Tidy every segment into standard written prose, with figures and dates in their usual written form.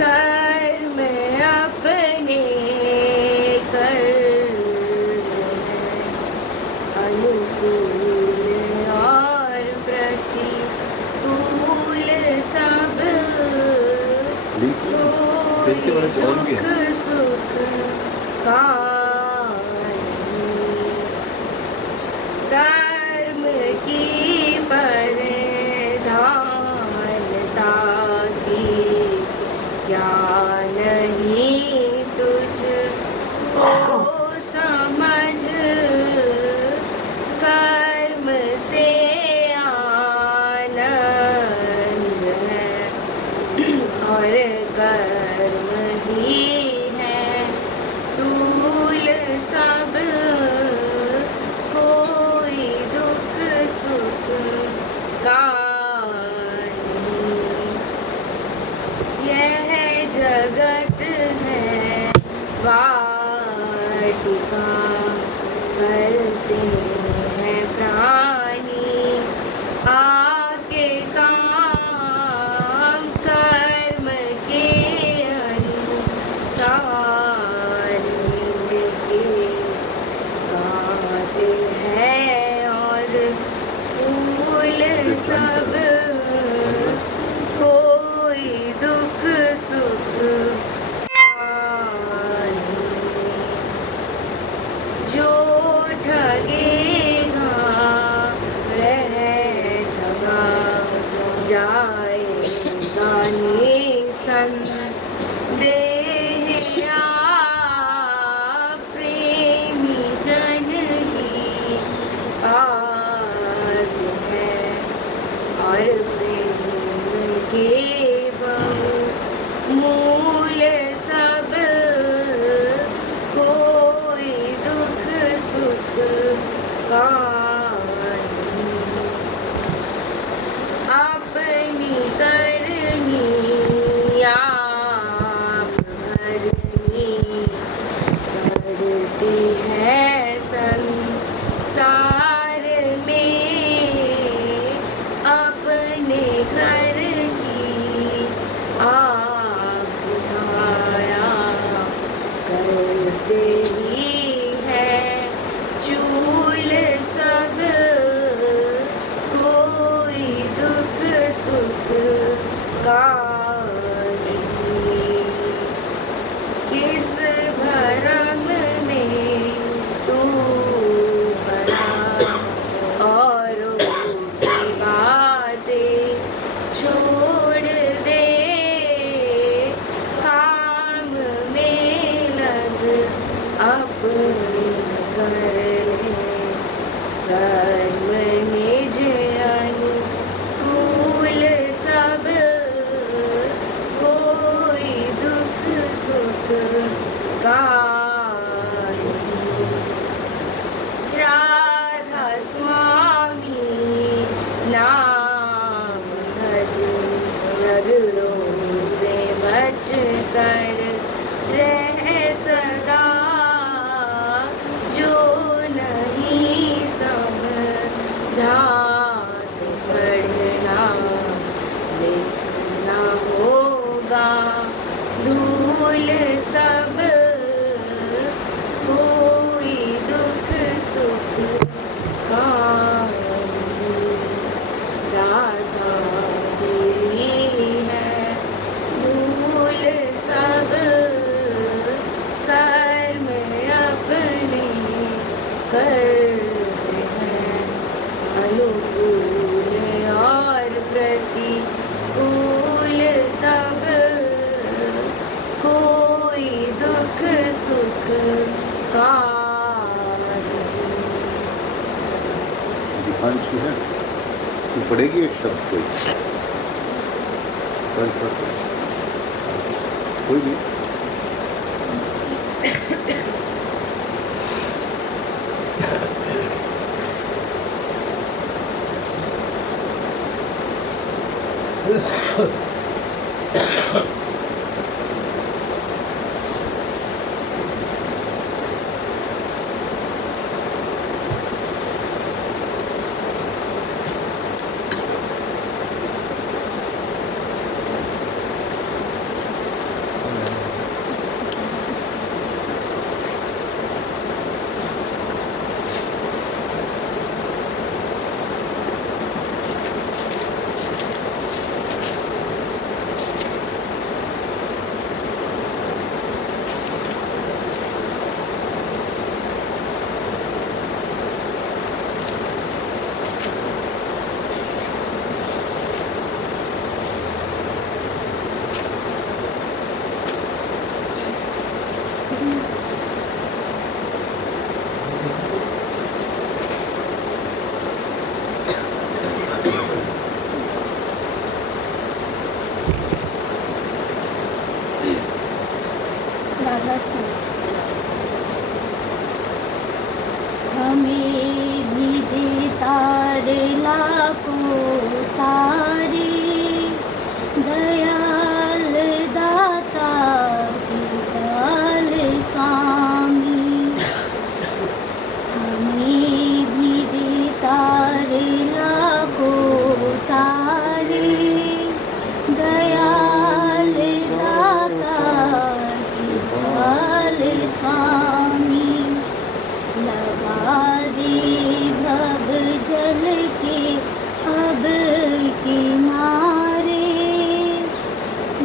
कर्म अपने कर अनुकूल और प्रतिकूल सब कोई दुख सुख का कर्म की प्रधानता की क्या नहीं तुझको समझ कर्म से आनंद है और कर्म ही है सूल सब कोई दुख सुख का नहीं। यह जगत है वाटिका करते हैं प्राणी आके काम कर्म के अनुसार के गाते हैं और फूल सब कोई दुख सुख जो ठगेगा वह ठगा जाएगा निसंदेह प्रेमी जन की बात है और प्रेम के बहु मूल सब कोई दुख सुख का नहीं। अपनी करनी आप भरनी करती है संसार में अपने घर की आप उठाया करते ही है चूल सब कोई दुख सुख का नहीं। किस भरम में तू बड़ा औरों की बातें छोड़ दे काम में लग अपने कर ले कर्म निज अनुकूल सब कोई दुख सुख का नहीं। राधा स्वामी नाम भज झगड़ों से बच कर रह सदा जो नहीं समझा तो पढ़ना लिखना होगा धूल सब कोई दुख सुख का नहीं। राधा तेरी है धूल सब कर्म अपने करते हैं अनुकूल और प्रतिकूल सब कोई दुख सुख का नहीं। दीपांशु है तू पढ़ेगी एक शब्द कोई कोई भी सुन। हमें भी दे तारे लाखों तारे, दयाल दाता कृपाल स्वामी। हमें भी दे तारे लाखों तारे, दयाल दाता कृपाल स्वामी। लगा दे भव जल के अब किनारे,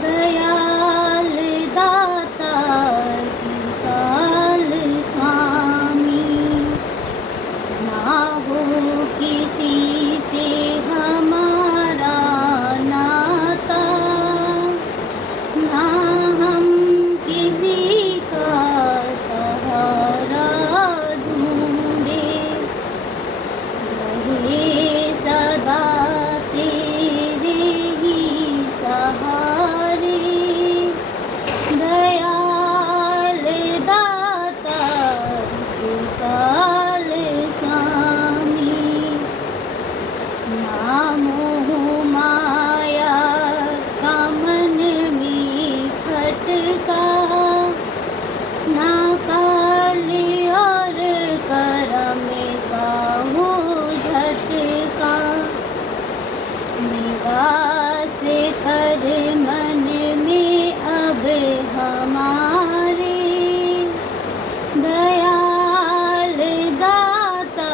दयाल दाता कृपाल स्वामी। ना हो किसी से हमारा नाता, ना हम किसी का सहारा ढूंढे, रहे सदा तेरे ही सहारे, दयाल दाता कृपाल स्वामी। ना मोह माया का मन में खटका, ना काल और करम का हो झटका। निवास कर मन में अब हमारे, दयाल दाता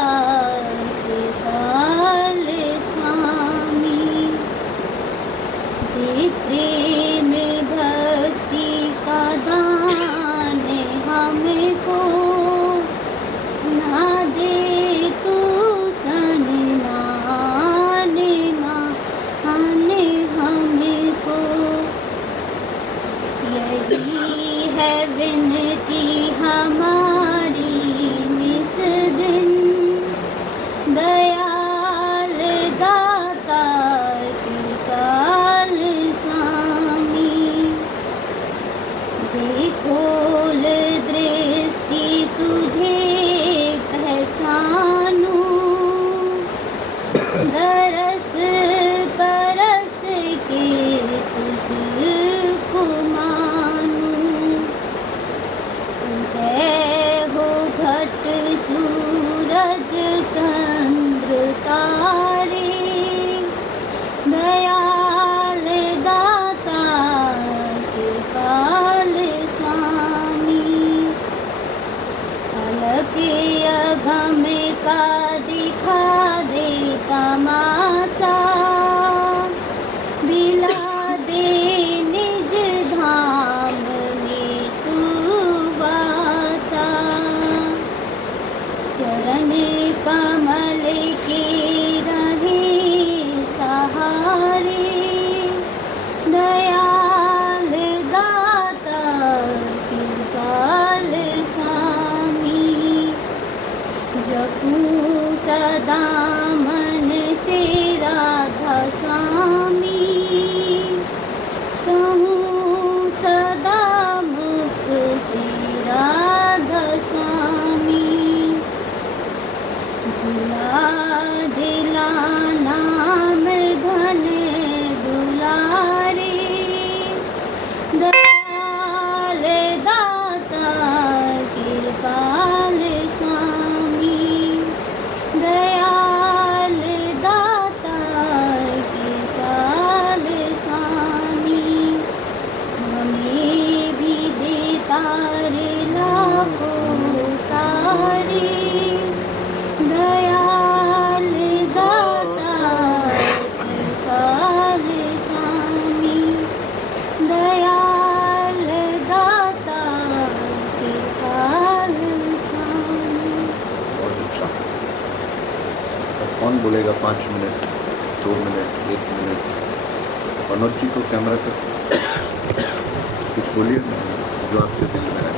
कृपाल स्वामी। दे प्रेम भक्ति का दान हमको, ना दे तू सन्मान मान हमको। यही है विनती हमारी निस दिन, दयाल दाता कृपाल स्वामी। देखोल दृष्टि तुझे पहचानूं, दरस परस के तुझको मानूं। उदय हो घट सूरज चंद्र तारे, दयाल दाता कृपाल स्वामी। अलग अगम का दिखा दे तमाशा, दिला दे निज धाम में तू वासा। चरण कमल के रहे सहारे, दयाल दाता कृपाल स्वामी। जपूं सदा मन से राधा स्वामी, कहूँ सदा मुख से राधा स्वामी। भुला दिला नाम धन दुलारे, दयाल दाता कृपाल स्वामी। दयाल दाता कृपाल स्वामी। हमें भी दे तारे लाखों तारे, दयाल दाता कृपाल स्वामी। दयाल दाता कृपाल स्वामी। बहुत अच्छा। अब कौन बोलेगा 5 minute, 2 minute, 1 minute? Manoj ji को कैमरा पर कुछ बोलिए ना, जो आपके दिल में है।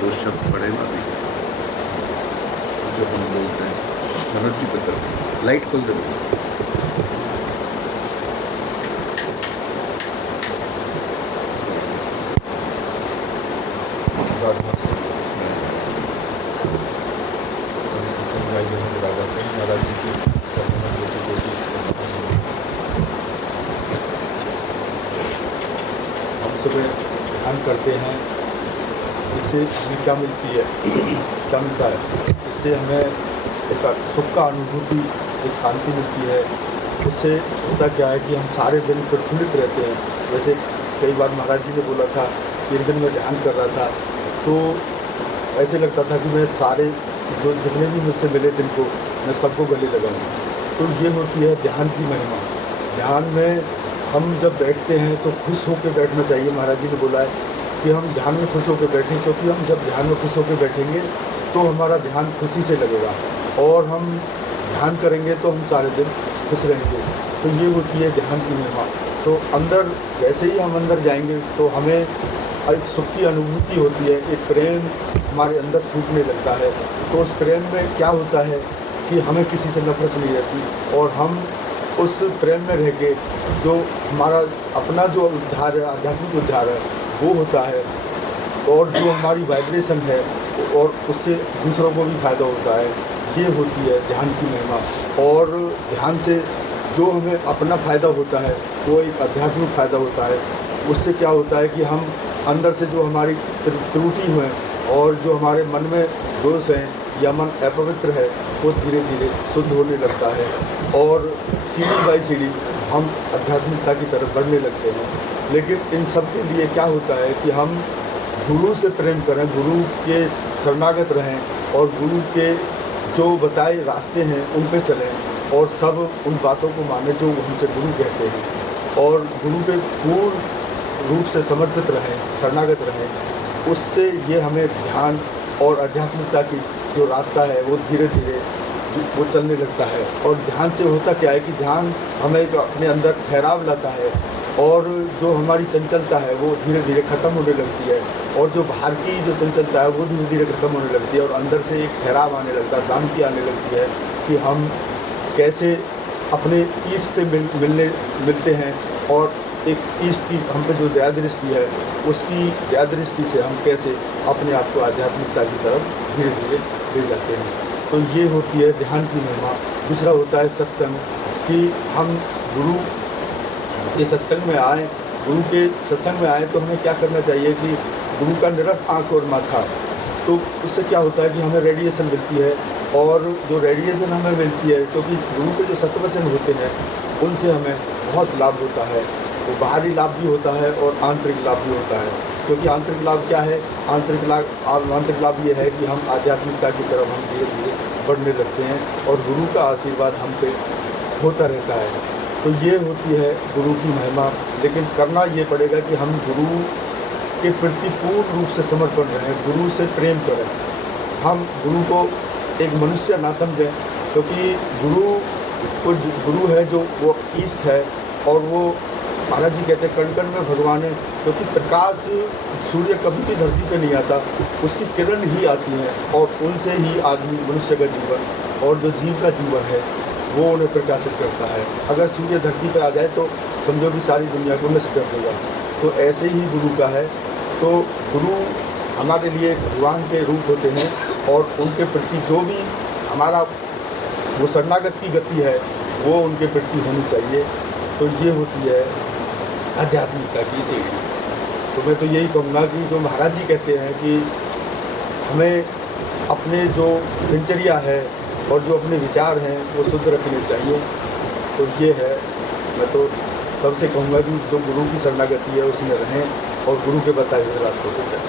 2 शब्द पढ़े ना अभी जो हम बोलते हैं। मनोज जी बता, लाइट खोल दो। राधा से सभी सत्संग भाई बहनों को राधा से महाराज जी की चरणों में कोटि कोटि प्रणाम। हम सुबह ध्यान करते हैं, इससे हमें क्या मिलती है, क्या मिलता है? इससे हमें एक सुख का अनुभूति, एक शांति मिलती है। उससे होता क्या है कि हम सारे दिन प्रफुल्लित रहते हैं। जैसे कई बार महाराज जी ने बोला था कि एक दिन मैं ध्यान कर रहा था तो ऐसे लगता था कि मैं सारे जो जितने भी मुझसे मिले दिन को मैं सबको गले लगाऊँ। तो ये होती है ध्यान की महिमा। ध्यान में हम जब बैठते हैं तो खुश होकर बैठना चाहिए। महाराज जी ने बोला है कि हम ध्यान में खुश होकर बैठें, क्योंकि हम जब ध्यान में खुश होकर बैठेंगे तो हमारा ध्यान खुशी से लगेगा, और हम ध्यान करेंगे तो हम सारे दिन खुश रहेंगे। तो ये होती है ध्यान की महिमा। तो अंदर जैसे ही हम अंदर जाएंगे तो हमें एक सुख की अनुभूति होती है, एक प्रेम हमारे अंदर फूटने लगता है। तो उस प्रेम में क्या होता है कि हमें किसी से नफरत नहीं रहती, और हम उस प्रेम में रह के जो हमारा अपना जो उद्धार है, आध्यात्मिक उद्धार है, वो होता है, और जो हमारी वाइब्रेशन है और उससे दूसरों को भी फ़ायदा होता है। ये होती है ध्यान की महिमा। और ध्यान से जो हमें अपना फ़ायदा होता है वो एक आध्यात्मिक फ़ायदा होता है। उससे क्या होता है कि हम अंदर से जो हमारी त्रुटि हैं और जो हमारे मन में दोष हैं या मन अपवित्र है वो धीरे धीरे शुद्ध होने लगता है, और सीढ़ी बाई सीढ़ी हम आध्यात्मिकता की तरफ बढ़ने लगते हैं। लेकिन इन सब के लिए क्या होता है कि हम गुरु से प्रेम करें, गुरु के शरणागत रहें, और गुरु के जो बताए रास्ते हैं उन पे चलें, और सब उन बातों को माने जो हमसे गुरु कहते हैं, और गुरु पे पूर्ण रूप से समर्पित रहें, शरणागत रहें। उससे ये हमें ध्यान और आध्यात्मिकता की जो रास्ता है वो धीरे धीरे वो चलने लगता है। और ध्यान से होता क्या है कि ध्यान हमें अपने अंदर ठहराव लाता है, और जो हमारी चंचलता है वो धीरे धीरे ख़त्म होने लगती है, और जो बाहर की जो चंचलता है वो धीरे धीरे ख़त्म होने लगती है, और अंदर से एक ठहराव आने लगता है, शांति आने लगती है कि हम कैसे अपने ईष्ट से मिलते हैं, और एक ईष्ट की हम पे जो दया दृष्टि है उसकी दया दृष्टि से हम कैसे अपने आप को आध्यात्मिकता की तरफ धीरे धीरे ले जाते हैं। तो ये होती है ध्यान की महिमा। दूसरा होता है सत्संग, कि हम गुरु के सत्संग में आए, गुरु के सत्संग में आए तो हमें क्या करना चाहिए कि गुरु का निरख आँख और माथा। तो उससे क्या होता है कि हमें रेडिएशन मिलती है, और जो रेडिएशन हमें मिलती है, क्योंकि गुरु के जो सत्वचन होते हैं उनसे हमें बहुत लाभ होता है। वो बाहरी लाभ भी होता है और आंतरिक लाभ भी होता है। क्योंकि आंतरिक लाभ क्या है? आंतरिक लाभ ये है कि हम आध्यात्मिकता की तरफ हम धीरे धीरे बढ़ने लगते हैं, और गुरु का आशीर्वाद हम पे होता रहता है। तो ये होती है गुरु की महिमा। लेकिन करना ये पड़ेगा कि हम गुरु के प्रति पूर्ण रूप से समर्पण रहें, गुरु से प्रेम करें। हम गुरु को एक मनुष्य ना समझें, क्योंकि गुरु है जो वो ईष्ट है, और वो महाराज जी कहते हैं कण कण में भगवान है। क्योंकि प्रकाश सूर्य कभी भी धरती पे नहीं आता, उसकी किरण ही आती है, और उनसे ही आदमी मनुष्य का जीवन और जो जीव का जीवन है वो उन्हें प्रकाशित करता है। अगर सूर्य धरती पर आ जाए तो समझो कि सारी दुनिया को नष्ट कर देगा। तो ऐसे ही गुरु का है। तो गुरु हमारे लिए भगवान के रूप होते हैं, और उनके प्रति जो भी हमारा वो शरणागत की गति है वो उनके प्रति होनी चाहिए। तो ये होती है आध्यात्मिकता की सीढ़ी। तो मैं तो यही कहूँगा कि जो महाराज जी कहते हैं कि हमें अपने जो दिनचर्या है और जो अपने विचार हैं वो शुद्ध रखने चाहिए। तो ये है, मैं तो सबसे कहूँगा कि जो गुरु की शरणागति है उसमें रहें और गुरु के बताए हुए रास्तों पर चलें।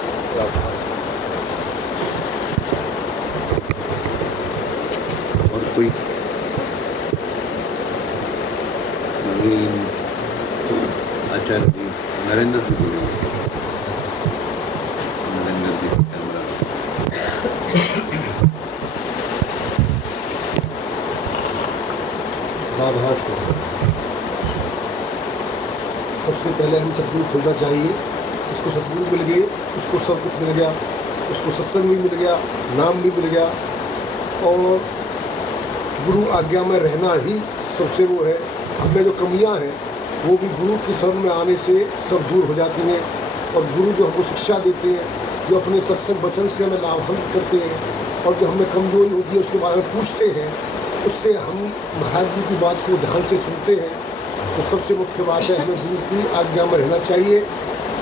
और कोई नवीन आचार्य जी, नरेंद्र जी बोलेंगे। नरेंद्र जी कैमरा। सबसे पहले हम सतगुरु खोजना चाहिए। उसको सतगुरु मिल गए, उसको सब कुछ मिल गया, उसको सत्संग भी मिल गया, नाम भी मिल गया, और गुरु आज्ञा में रहना ही सबसे वो है। हमें जो कमियां हैं वो भी गुरु की शरण में आने से सब दूर हो जाती हैं, और गुरु जो हमको शिक्षा देते हैं जो अपने सत्संग वचन से हमें लाभान्वित करते हैं और जो हमें कमजोरी होती है उसके बारे में पूछते हैं, उससे हम महाराज जी की बात को ध्यान से सुनते हैं। तो सबसे मुख्य बात है हमें गुरु की आज्ञा में रहना चाहिए,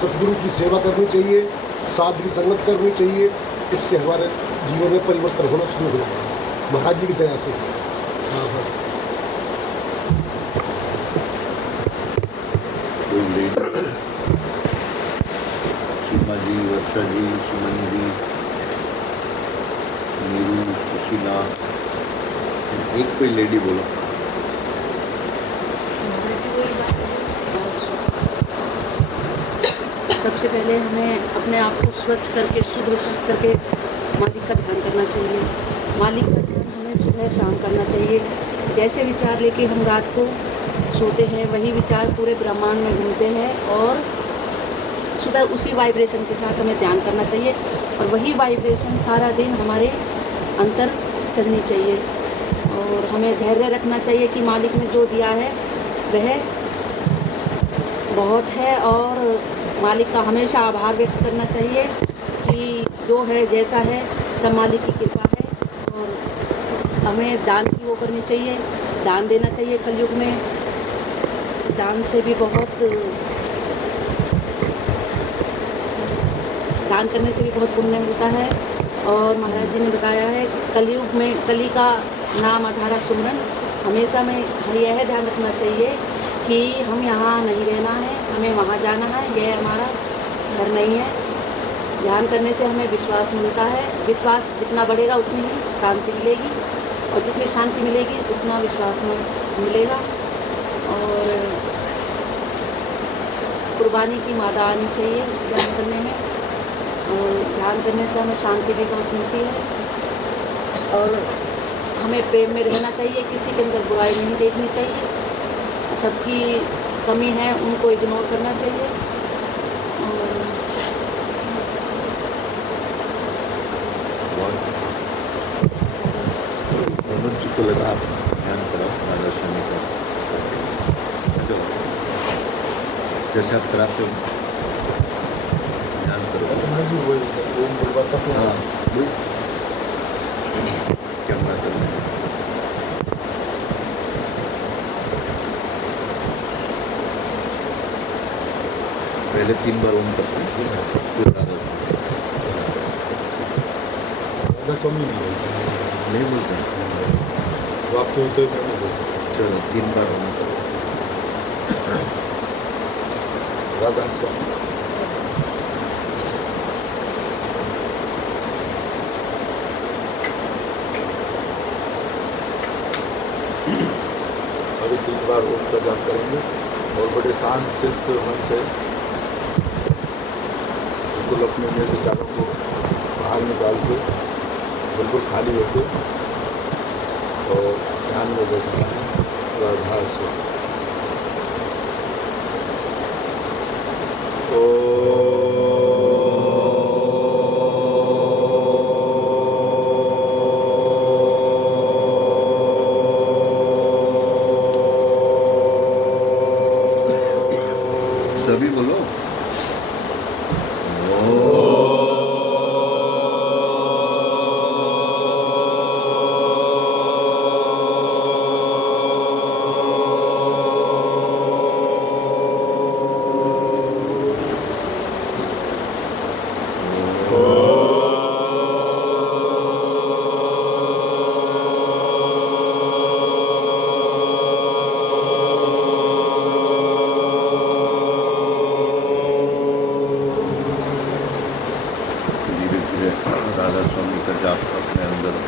सतगुरु की सेवा करनी चाहिए, साध की संगत करनी चाहिए। इससे हमारे जीवन में परिवर्तन होना शुरू हो जाएगा महाराज जी की दया से। हाँ बस। कोई लेडी, सीमा जी, वर्षा जी, सुमन जी, नीरू, सुशीला, एक कोई लेडी बोलो। सबसे पहले हमें अपने आप को स्वच्छ करके शुद्ध करके मालिक का ध्यान करना चाहिए। मालिक का ध्यान हमें सुबह शाम करना चाहिए। जैसे विचार लेके हम रात को सोते हैं वही विचार पूरे ब्रह्मांड में घूमते हैं और सुबह उसी वाइब्रेशन के साथ हमें ध्यान करना चाहिए और वही वाइब्रेशन सारा दिन हमारे अंतर चलनी चाहिए। और हमें धैर्य रखना चाहिए कि मालिक ने जो दिया है वह बहुत है और मालिक का हमेशा आभार व्यक्त करना चाहिए कि जो है जैसा है सब मालिक की कृपा है। और हमें दान की वो करनी चाहिए, दान देना चाहिए। कलयुग में दान से भी बहुत, दान करने से भी बहुत पुण्य मिलता है। और महाराज जी ने बताया है कलयुग में कली का नाम आधारा सुमरन। हमेशा में हमें यह ध्यान रखना चाहिए कि हम यहाँ नहीं रहना है, हमें वहाँ जाना है, यह हमारा घर नहीं है। ध्यान करने से हमें विश्वास मिलता है। विश्वास जितना बढ़ेगा उतनी ही शांति मिलेगी और जितनी शांति मिलेगी उतना विश्वास में मिलेगा। और कुर्बानी की मादा आनी चाहिए ध्यान करने में। और ध्यान करने से हमें शांति भी बहुत मिलती है। और हमें प्रेम में रहना चाहिए, किसी के अंदर बुराई नहीं देखनी चाहिए, सबकी कमी है उनको इग्नोर करना चाहिए। और मनोज जी को लगा आप ध्यान करो राधा स्वामी का, जो जैसे आप कराते हो ध्यान करो। महाराज जी वही ओम गुरुवाता को हाँ वही कैमरा करना है। पहले 3 बार ओम करते हैं फिर राधा स्वामी। राधा स्वामी नहीं बोलते, नहीं बोलते हैं। वो आपके होते हुए मैं नहीं बोल सकता। चलो 3 बार ओम करो। राधा स्वामी। अभी 3 बार ओम का जाप करेंगे और बड़े शांत चित्त मन से बिल्कुल अपने में विचारों को बाहर निकाल के बिल्कुल खाली होके और ध्यान में बैठना है। राधा स्वामी। सभी बोलो। धीरे धीरे राधा स्वामी का जाप अपने अंदर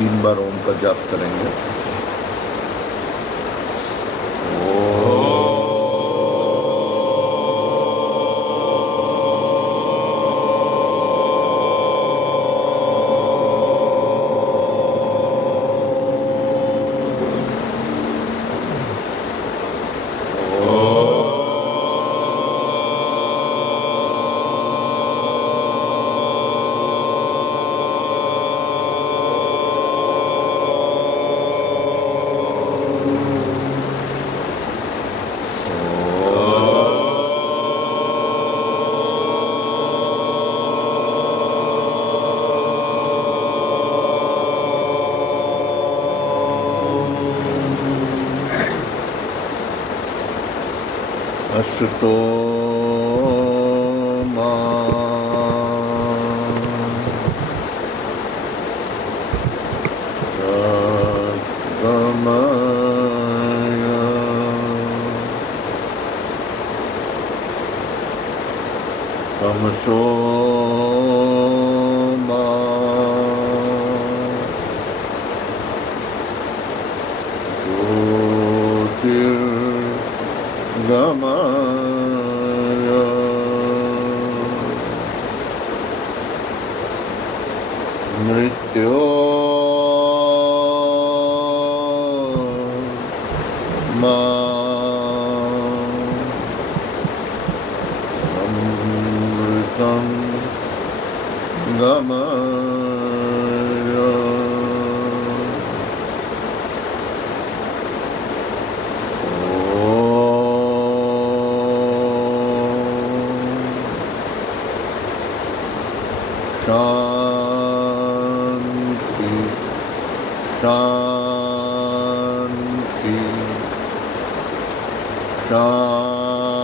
3 बार ओम का जाप करेंगे। अश्रुतो मा सद्गमय तमसो मा ज्योतिर्गमय मृत्यो मा अमृतं गमय शांति शांति शांति